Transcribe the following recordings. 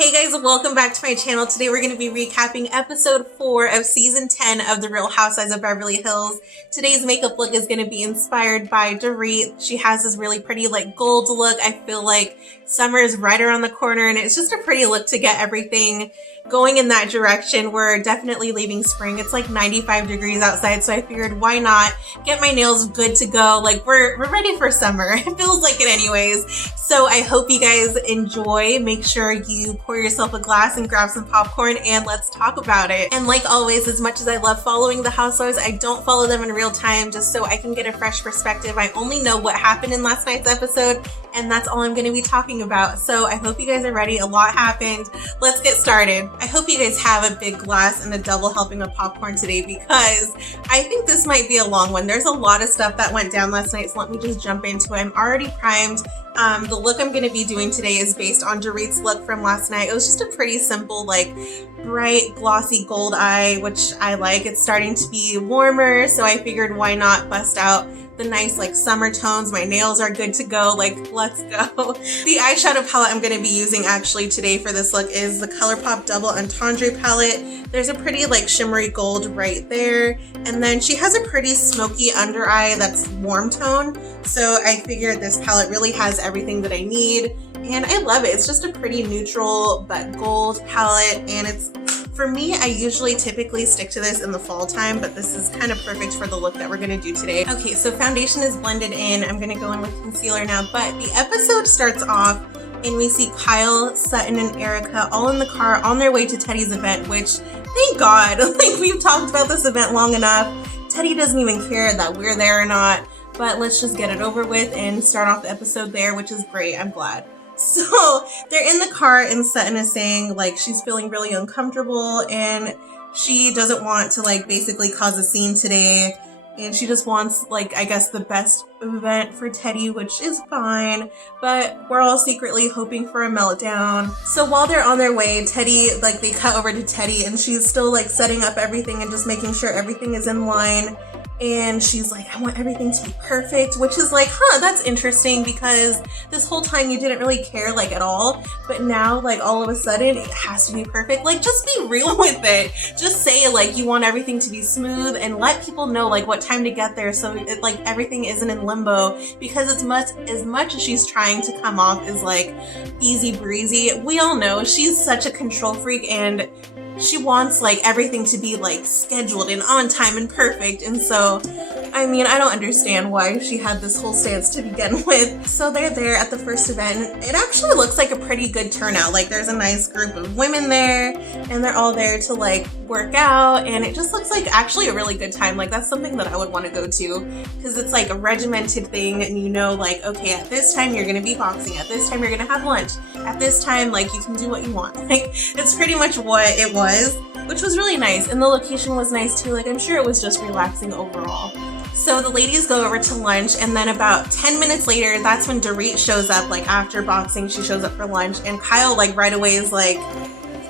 Hey guys, welcome back to my channel. Today we're going to be recapping episode 4 of season 10 of The Real Housewives of Beverly Hills. Today's makeup look is going to be inspired by Dorit. She has this really pretty like gold look. I feel like summer is right around the corner and it's just a pretty look to get everything going in that direction. We're definitely leaving spring. It's like 95 degrees outside, so I figured why not get my nails good to go. Like we're ready for summer. It feels like it anyways. So I hope you guys enjoy. Make sure you pour yourself a glass and grab some popcorn and let's talk about it. And like always, as much as I love following the housewives, I don't follow them in real time just so I can get a fresh perspective. I only know what happened in last night's episode and that's all I'm going to be talking about. So I hope you guys are ready. A lot happened. Let's get started. I hope you guys have a big glass and a double helping of popcorn today because I think this might be a long one. There's a lot of stuff that went down last night, so let me just jump into it. I'm already primed. The look I'm going to be doing today is based on Dorit's look from last night. It was just a pretty simple, like bright, glossy gold eye, which I like. It's starting to be warmer, so I figured why not bust out the nice like summer tones. My nails are good to go, like let's go. The eyeshadow palette I'm going to be using actually today for this look is the ColourPop Double Entendre palette. There's a pretty like shimmery gold right there, and then she has a pretty smoky under eye that's warm tone, so I figured this palette really has everything that I need and I love it. It's just a pretty neutral but gold palette, and it's, for me, I usually typically stick to this in the fall time, but this is kind of perfect for the look that we're going to do today. Okay, so foundation is blended in. I'm going to go in with concealer now, but the episode starts off and we see Kyle, Sutton, and Erica all in the car on their way to Teddy's event, which, thank God, like we've talked about this event long enough. Teddy doesn't even care that we're there or not, but let's just get it over with and start off the episode there, which is great. I'm glad. So they're in the car and Sutton is saying like she's feeling really uncomfortable and she doesn't want to like basically cause a scene today, and she just wants like I guess the best event for Teddy, which is fine, but we're all secretly hoping for a meltdown. So while they're on their way, Teddy, like they cut over to Teddy and she's still like setting up everything and just making sure everything is in line. And she's like, I want everything to be perfect, which is like, huh, that's interesting because this whole time you didn't really care like at all. But now like all of a sudden it has to be perfect. Like just be real with it. Just say like you want everything to be smooth and let people know like what time to get there so it, like everything isn't in limbo, because as much as she's trying to come off as like easy breezy, we all know she's such a control freak and she wants like everything to be like scheduled and on time and perfect. And so, I mean, I don't understand why she had this whole stance to begin with. So they're there at the first event. It actually looks like a pretty good turnout. Like there's a nice group of women there and they're all there to like work out, and it just looks like actually a really good time. Like that's something that I would want to go to because it's like a regimented thing and you know like, okay, at this time you're gonna be boxing, at this time you're gonna have lunch, at this time like you can do what you want. Like it's pretty much what it was, which was really nice, and the location was nice too. Like I'm sure it was just relaxing overall. So the ladies go over to lunch, and then about 10 minutes later, that's when Dorit shows up. Like after boxing, she shows up for lunch, and Kyle like right away is like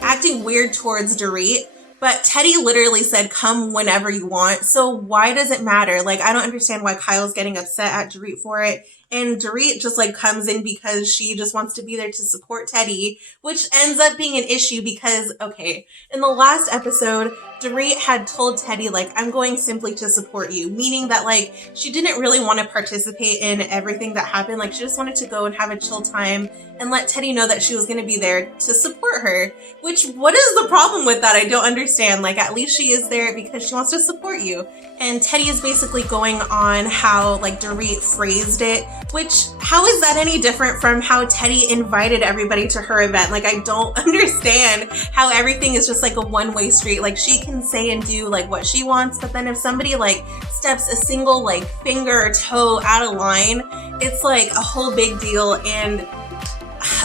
acting weird towards Dorit. But Teddy literally said, come whenever you want. So why does it matter? Like, I don't understand why Kyle's getting upset at Dorit for it. And Dorit just like comes in because she just wants to be there to support Teddy, which ends up being an issue because, okay, in the last episode, Dorit had told Teddy, like, I'm going simply to support you, meaning that like she didn't really want to participate in everything that happened. Like she just wanted to go and have a chill time and let Teddy know that she was going to be there to support her, which what is the problem with that? I don't understand. Like at least she is there because she wants to support you. And Teddy is basically going on how like Dorit phrased it, which how is that any different from how Teddy invited everybody to her event? Like I don't understand how everything is just like a one-way street. Like she can say and do like what she wants, but then if somebody like steps a single like finger or toe out of line, it's like a whole big deal. And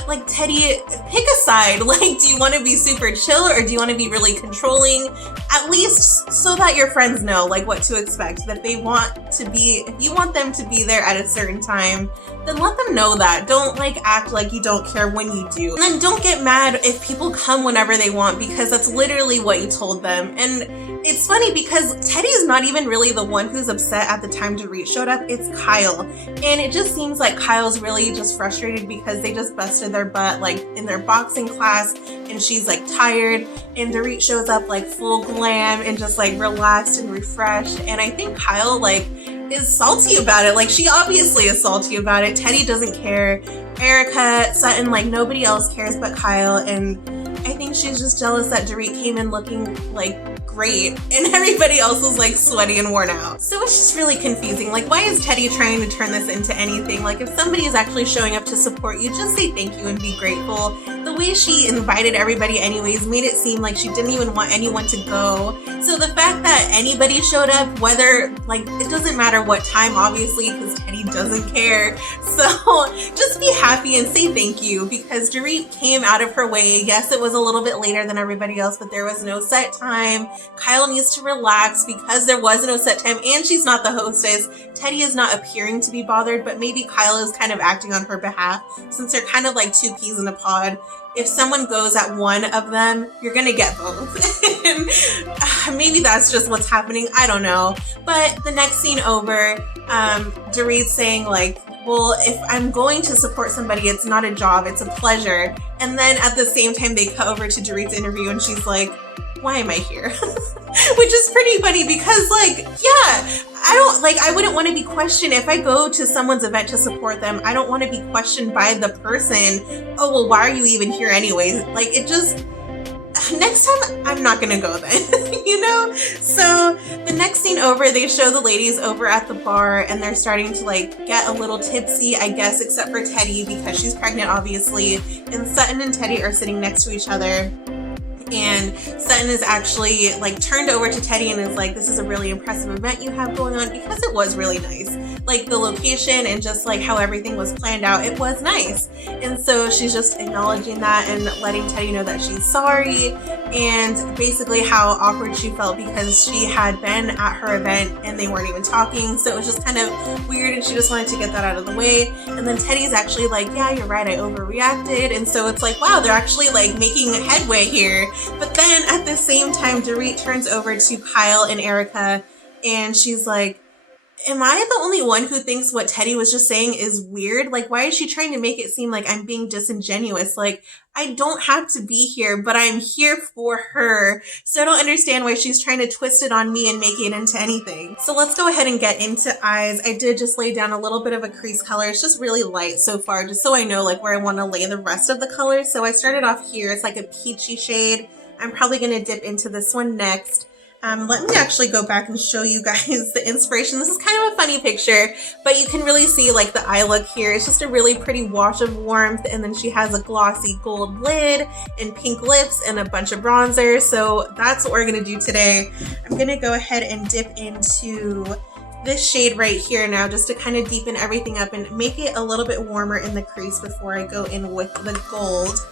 like Teddy, pick a side. Like, do you want to be super chill or do you want to be really controlling? at least so that your friends know like what to expect, that they want to be, if you want them to be there at a certain time, then let them know that. Don't like act like you don't care when you do. And then don't get mad if people come whenever they want, because that's literally what you told them. And it's funny because Teddy is not even really the one who's upset at the time Dorit showed up, it's Kyle. And it just seems like Kyle's really just frustrated because they just busted their butt like in their boxing class, and she's like tired, and Dorit shows up like full glam and just like relaxed and refreshed. And I think Kyle like is salty about it. Like, she obviously is salty about it. Teddy doesn't care. Erica, Sutton, like nobody else cares but Kyle. And I think she's just jealous that Dorit came in looking like great and everybody else was like sweaty and worn out. So it's just really confusing. Like, why is Teddy trying to turn this into anything? Like, if somebody is actually showing up to support you, just say thank you and be grateful. The way she invited everybody anyways made it seem like she didn't even want anyone to go. So the fact that anybody showed up, whether, like, it doesn't matter what time, obviously, because Teddy doesn't care. So just be happy and say thank you, because Dorit came out of her way. Yes, it was a little bit later than everybody else, but there was no set time. Kyle needs to relax because there was no set time and she's not the hostess. Teddy is not appearing to be bothered, but maybe Kyle is kind of acting on her behalf since they're kind of like two peas in a pod. If someone goes at one of them, you're gonna get both. And maybe that's just what's happening, I don't know. But the next scene over, Dorit's saying like, well, if I'm going to support somebody, it's not a job, it's a pleasure. And then at the same time, they cut over to Dorit's interview and she's like, why am I here? Which is pretty funny because, like, yeah, I wouldn't want to be questioned if I go to someone's event to support them. I don't want to be questioned by the person. Oh, well, why are you even here anyways? Like, it just, next time I'm not gonna go then, you know? So the next scene over, they show the ladies over at the bar and they're starting to like get a little tipsy, I guess, except for Teddy because she's pregnant, obviously. And Sutton and Teddy are sitting next to each other. And Sutton is actually like turned over to Teddy and is like, this is a really impressive event you have going on, because it was really nice. Like the location and just like how everything was planned out, it was nice. And so she's just acknowledging that and letting Teddy know that she's sorry, and basically how awkward she felt because she had been at her event and they weren't even talking. So it was just kind of weird and she just wanted to get that out of the way. And then Teddy's actually like, yeah, you're right, I overreacted. And so it's like, wow, they're actually like making headway here. But then at the same time, Dorit turns over to Kyle and Erica and she's like, am I the only one who thinks what Teddy was just saying is weird? Like, why is she trying to make it seem like I'm being disingenuous? Like, I don't have to be here, but I'm here for her. So I don't understand why she's trying to twist it on me and make it into anything. So let's go ahead and get into eyes. I did just lay down a little bit of a crease color. It's just really light so far, just so I know like where I want to lay the rest of the colors. So I started off here. It's like a peachy shade. I'm probably going to dip into this one next. Let me actually go back and show you guys the inspiration. This is kind of a funny picture, but you can really see like the eye look here. It's just a really pretty wash of warmth, and then she has a glossy gold lid and pink lips and a bunch of bronzer. So that's what we're gonna do today. I'm gonna go ahead and dip into this shade right here now, just to kind of deepen everything up and make it a little bit warmer in the crease before I go in with the gold.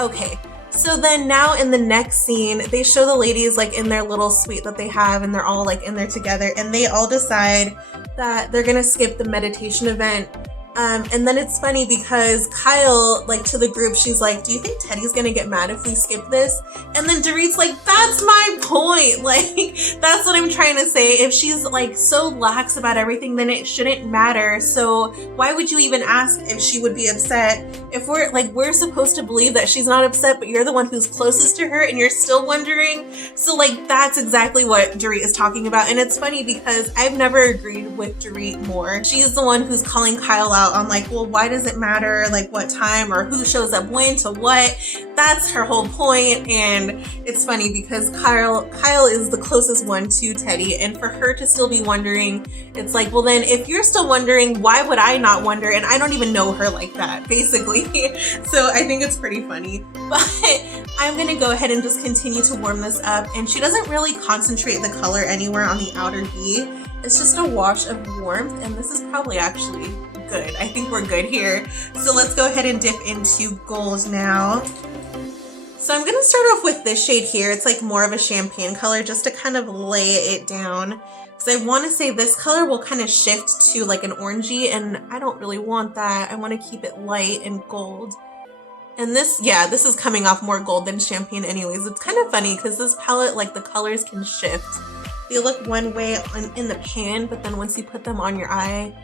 Okay. So then now in the next scene, they show the ladies like in their little suite that they have, and they're all like in there together, and they all decide that they're gonna skip the meditation event. And then it's funny because Kyle, like to the group, she's like, do you think Teddy's gonna get mad if we skip this? And then Dorit's like, that's my point. Like, that's what I'm trying to say. If she's like so lax about everything, then it shouldn't matter. So why would you even ask if she would be upset? If we're supposed to believe that she's not upset, but you're the one who's closest to her and you're still wondering. So like, that's exactly what Dorit is talking about. And it's funny because I've never agreed with Dorit more. She's the one who's calling Kyle out on like, well, why does it matter like what time or who shows up when to what? That's her whole point. And it's funny because Kyle is the closest one to Teddy, and for her to still be wondering, it's like, well then if you're still wondering, why would I not wonder? And I don't even know her like that, basically. So I think it's pretty funny. But I'm gonna go ahead and just continue to warm this up, and she doesn't really concentrate the color anywhere on the outer V. It's just a wash of warmth, and this is probably actually good. I think we're good here. So let's go ahead and dip into gold now. So I'm gonna start off with this shade here. It's like more of a champagne color just to kind of lay it down. Because I want to say this color will kind of shift to like an orangey, and I don't really want that. I want to keep it light and gold. And this, yeah, this is coming off more gold than champagne anyways. It's kind of funny because this palette, like the colors can shift. They look one way in the pan, but then once you put them on your eye,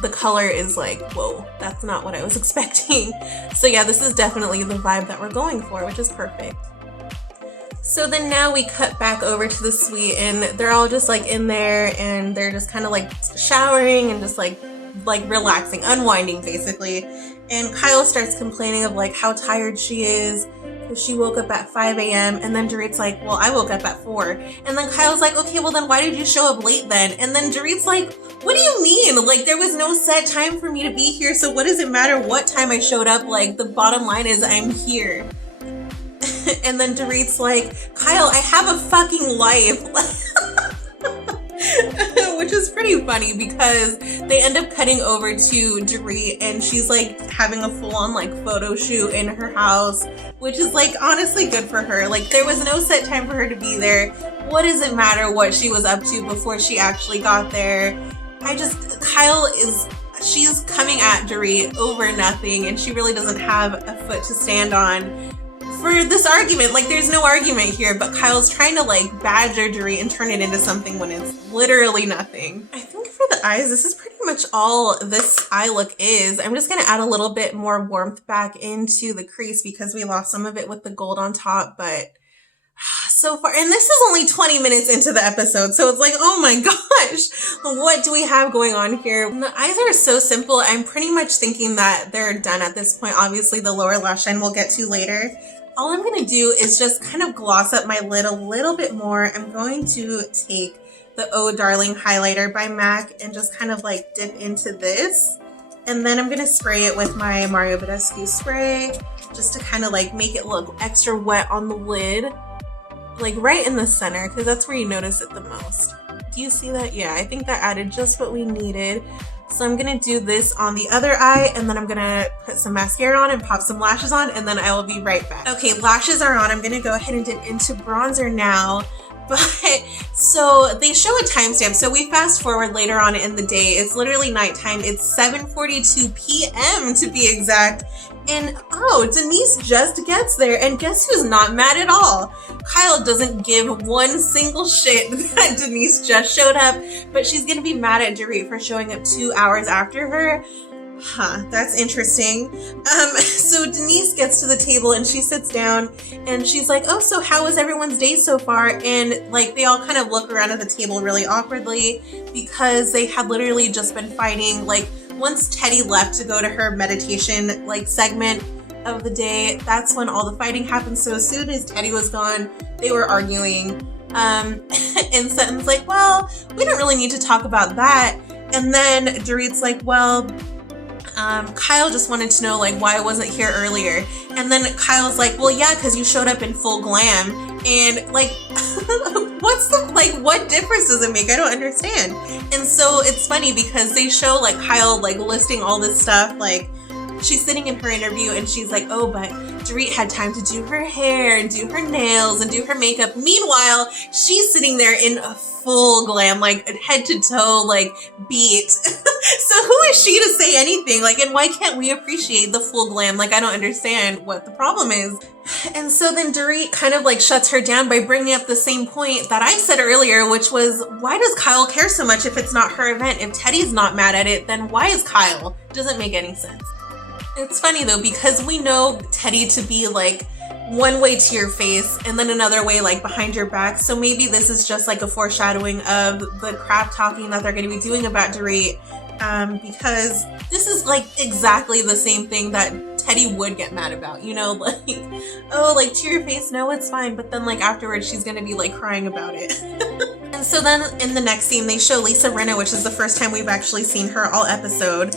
the color is like, whoa, that's not what I was expecting. So yeah, this is definitely the vibe that we're going for, which is perfect. So then now we cut back over to the suite, and they're all just like in there, and they're just kind of like showering and just like relaxing, unwinding basically. And Kyle starts complaining of like how tired she is because she woke up at 5 a.m. and then Dorit's like, well, I woke up at 4. And then Kyle's like, okay, well then why did you show up late then? And then Dorit's like, what do you mean? Like, there was no set time for me to be here, so what does it matter what time I showed up? Like, the bottom line is I'm here. And then Dorit's like, Kyle, I have a fucking life. Which is pretty funny because they end up cutting over to Dorit, and she's like having a full-on like photo shoot in her house, which is like honestly good for her. Like, there was no set time for her to be there. What does it matter what she was up to before she actually got there? She's coming at Dorit over nothing, and she really doesn't have a foot to stand on for this argument. Like, there's no argument here, but Kyle's trying to like badger Dorit and turn it into something when it's literally nothing. I think for the eyes, this is pretty much all this eye look is. I'm just gonna add a little bit more warmth back into the crease because we lost some of it with the gold on top, but so far, and this is only 20 minutes into the episode, so it's like, oh my gosh, what do we have going on here? And the eyes are so simple. I'm pretty much thinking that they're done at this point. Obviously, the lower lash line we'll get to later. All I'm gonna do is just kind of gloss up my lid a little bit more. I'm going to take the Oh Darling highlighter by MAC and just kind of like dip into this. And then I'm gonna spray it with my Mario Badescu spray just to kind of like make it look extra wet on the lid. Like right in the center, because that's where you notice it the most. Do you see that? Yeah, I think that added just what we needed. So I'm gonna do this on the other eye, and then I'm gonna put some mascara on and pop some lashes on, and then I will be right back. Okay, lashes are on. I'm gonna go ahead and dip into bronzer now. But so they show a timestamp. So we fast forward later on in the day. It's literally nighttime. It's 7:42 p.m. to be exact. And oh, Denise just gets there, and guess who's not mad at all? Kyle doesn't give one single shit that Denise just showed up, but she's gonna be mad at Dorit for showing up 2 hours after her. Huh, that's interesting. So Denise gets to the table and she sits down and she's like, oh, so how was everyone's day so far? And like, they all kind of look around at the table really awkwardly because they had literally just been fighting. Like, once Teddy left to go to her meditation like segment of the day, that's when all the fighting happened. So as soon as Teddy was gone, they were arguing. And Sutton's like, well, we don't really need to talk about that. And then Dorit's like, well, Kyle just wanted to know like why I wasn't here earlier. And then Kyle's like, well, yeah, because you showed up in full glam. And like, what difference does it make? I don't understand. And so it's funny because they show like Kyle like listing all this stuff. Like, she's sitting in her interview and she's like, oh, but Dorit had time to do her hair and do her nails and do her makeup. Meanwhile, she's sitting there in a full glam, like head to toe, like beat. So who is she to say anything? Like, and why can't we appreciate the full glam? Like, I don't understand what the problem is. And so then Dorit kind of like shuts her down by bringing up the same point that I said earlier, which was, why does Kyle care so much if it's not her event? If Teddy's not mad at it, then why is Kyle? Doesn't make any sense. It's funny though, because we know Teddy to be like one way to your face and then another way like behind your back. So maybe this is just like a foreshadowing of the crap talking that they're going to be doing about Dorit, because this is like exactly the same thing that Teddy would get mad about, you know, like, oh, like to your face, no, it's fine. But then like afterwards, she's going to be like crying about it. And so then in the next scene, they show Lisa Rinna, which is the first time we've actually seen her all episode.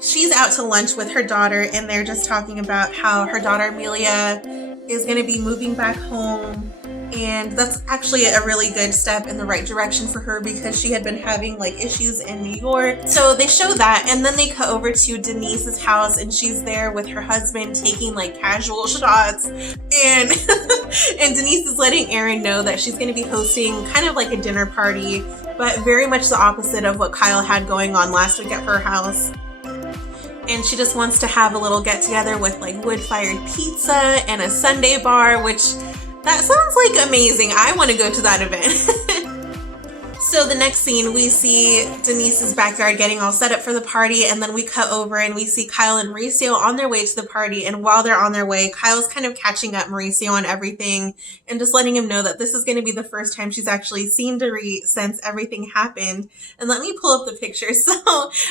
She's out to lunch with her daughter, and they're just talking about how her daughter Amelia is going to be moving back home, And that's actually a really good step in the right direction for her because she had been having like issues in New York. So they show that, and then they cut over to Denise's house, and she's there with her husband taking like casual shots, and and Denise is letting Aaron know that she's going to be hosting kind of like a dinner party, but very much the opposite of what Kyle had going on last week at her house. And she just wants to have a little get together with like wood-fired pizza and a sundae bar, which that sounds like amazing. I want to go to that event. So the next scene, we see Denise's backyard getting all set up for the party, and then we cut over and we see Kyle and Mauricio on their way to the party. And while they're on their way, Kyle's kind of catching up Mauricio on everything and just letting him know that this is going to be the first time she's actually seen Dorit since everything happened. And let me pull up the picture. So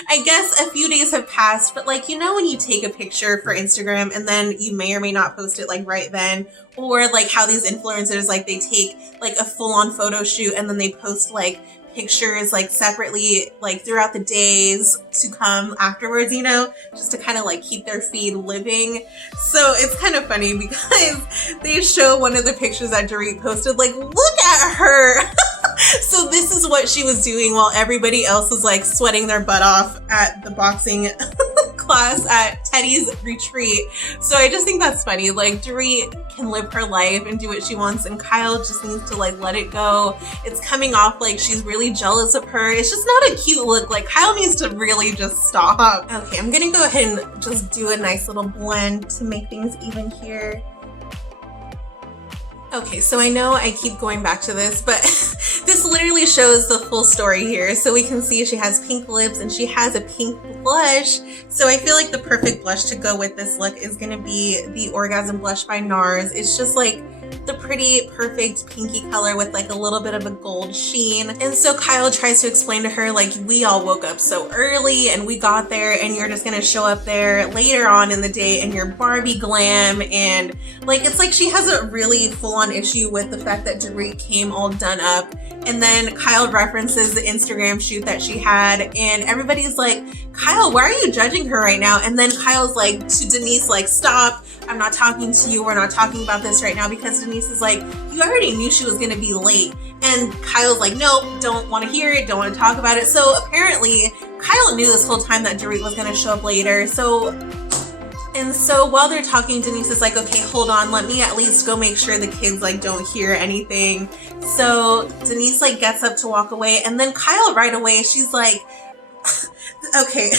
I guess a few days have passed, but like, you know, when you take a picture for Instagram and then you may or may not post it like right then, or like how these influencers, like they take like a full-on photo shoot and then they post like pictures like separately like throughout the days to come afterwards, you know, just to kind of like keep their feed living. So it's kind of funny because they show one of the pictures that Dorit posted, like, look at her. So this is what she was doing while everybody else was like sweating their butt off at the boxing class at Teddy's retreat. So I just think that's funny. Like, Dorit can live her life and do what she wants, and Kyle just needs to like let it go. It's coming off like she's really jealous of her. It's just not a cute look. Like, Kyle needs to really just stop. Okay, I'm gonna go ahead and just do a nice little blend to make things even here. Okay, so I know I keep going back to this, but this literally shows the full story here. So we can see she has pink lips and she has a pink blush. So I feel like the perfect blush to go with this look is gonna be the Orgasm Blush by NARS. It's just like the pretty, perfect pinky color with like a little bit of a gold sheen. And so Kyle tries to explain to her, like, we all woke up so early and we got there and you're just gonna show up there later on in the day in your Barbie glam. And like, it's like she has a really full-on issue with the fact that Dorit came all done up. And then Kyle references the Instagram shoot that she had, and everybody's like, Kyle, why are you judging her right now? And then Kyle's like to Denise, like, stop, I'm not talking to you, we're not talking about this right now, because Denise is like, you already knew she was gonna be late. And Kyle's like, nope, don't want to hear it, don't want to talk about it. So apparently Kyle knew this whole time that Dorit was gonna show up later. And so while they're talking, Denise is like, okay, hold on, let me at least go make sure the kids like don't hear anything. So Denise like gets up to walk away, and then Kyle right away, she's like, okay,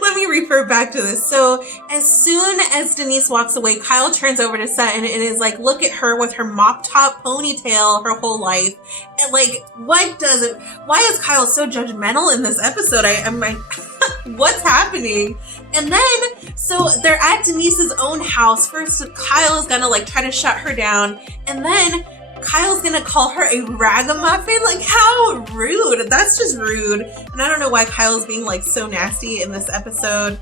let me refer back to this. So as soon as Denise walks away, Kyle turns over to SATIN and is like, look at her with her mop top ponytail her whole life. And like, why is Kyle so judgmental in this episode? I'm like, what's happening? And then, so they're at Denise's own house. First, Kyle is gonna like try to shut her down, and then Kyle's gonna call her a ragamuffin. Like, how rude. That's just rude. And I don't know why Kyle's being like so nasty in this episode.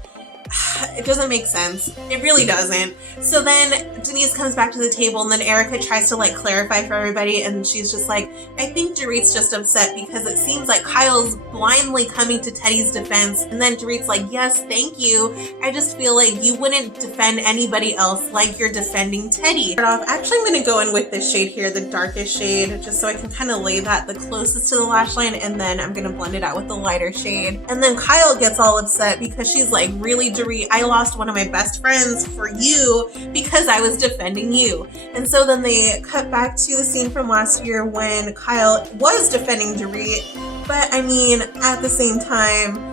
It doesn't make sense. It really doesn't. So then Denise comes back to the table, and then Erica tries to like clarify for everybody, and she's just like, I think Dorit's just upset because it seems like Kyle's blindly coming to Teddy's defense. And then Dorit's like, yes, thank you. I just feel like you wouldn't defend anybody else like you're defending Teddy. Actually, I'm gonna go in with this shade here, the darkest shade, just so I can kind of lay that the closest to the lash line, and then I'm gonna blend it out with the lighter shade. And then Kyle gets all upset because she's like, really, Dorit, I lost one of my best friends for you because I was defending you. And so then they cut back to the scene from last year when Kyle was defending Dorit, but I mean, at the same time,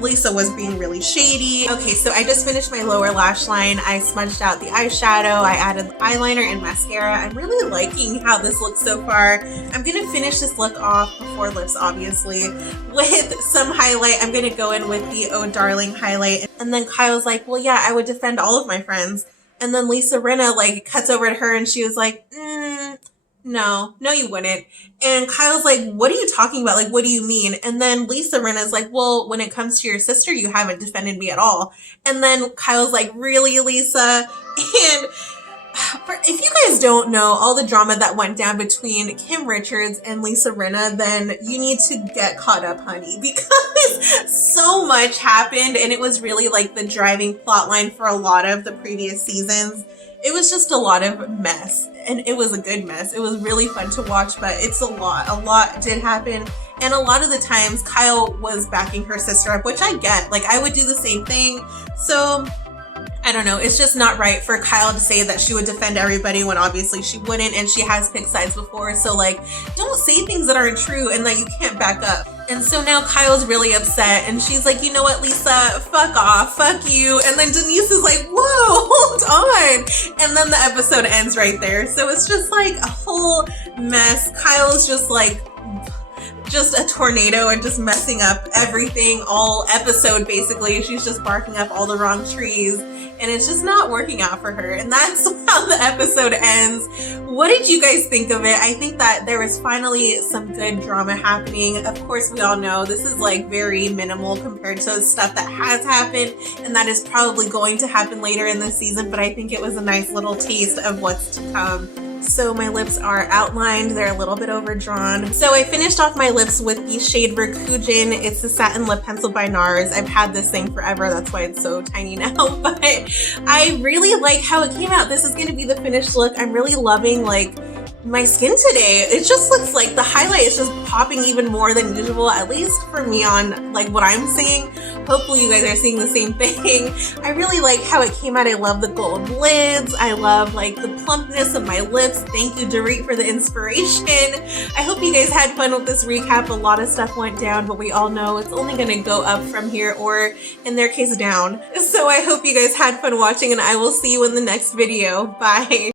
Lisa was being really shady. Okay, so I just finished my lower lash line. I smudged out the eyeshadow, I added eyeliner and mascara. I'm really liking how this looks so far. I'm gonna finish this look off before lips, obviously, with some highlight. I'm gonna go in with the Oh Darling highlight. And then Kyle's like, well, yeah, I would defend all of my friends. And then Lisa Rinna like cuts over to her and she was like, no, you wouldn't. And Kyle's like, what are you talking about? Like, what do you mean? And then Lisa Rinna's like, well, when it comes to your sister, you haven't defended me at all. And then Kyle's like, really, Lisa? And if you guys don't know all the drama that went down between Kim Richards and Lisa Rinna, then you need to get caught up, honey, because just so much happened, and it was really like the driving plot line for a lot of the previous seasons. It was just a lot of mess, and it was a good mess. It was really fun to watch, but it's a lot did happen. And a lot of the times Kyle was backing her sister up, which I get. Like, I would do the same thing. So I don't know, it's just not right for Kyle to say that she would defend everybody when obviously she wouldn't, and she has picked sides before. So like, don't say things that aren't true and that you can't back up. And so now Kyle's really upset, and she's like, you know what, Lisa, fuck off, fuck you. And then Denise is like, whoa, hold on. And then the episode ends right there. So it's just like a whole mess. Kyle's just like, just a tornado and just messing up everything all episode. Basically, she's just barking up all the wrong trees, and it's just not working out for her. And that's how the episode ends. What did you guys think of it? I think that there was finally some good drama happening. Of course, we all know this is like very minimal compared to stuff that has happened and that is probably going to happen later in the season, but I think it was a nice little taste of what's to come. So my lips are outlined, they're a little bit overdrawn. So I finished off my lips with the shade Rikugten. It's the satin lip pencil by NARS. I've had this thing forever, that's why it's so tiny now, but I really like how it came out. This is gonna be the finished look. I'm really loving like my skin today. It just looks like the highlight is just popping even more than usual, at least for me on like what I'm seeing. Hopefully you guys are seeing the same thing. I really like how it came out. I love the gold lids. I love like the plumpness of my lips. Thank you, Dorit, for the inspiration. I hope you guys had fun with this recap. A lot of stuff went down, but we all know it's only gonna go up from here, or in their case down. So I hope you guys had fun watching, and I will see you in the next video. Bye.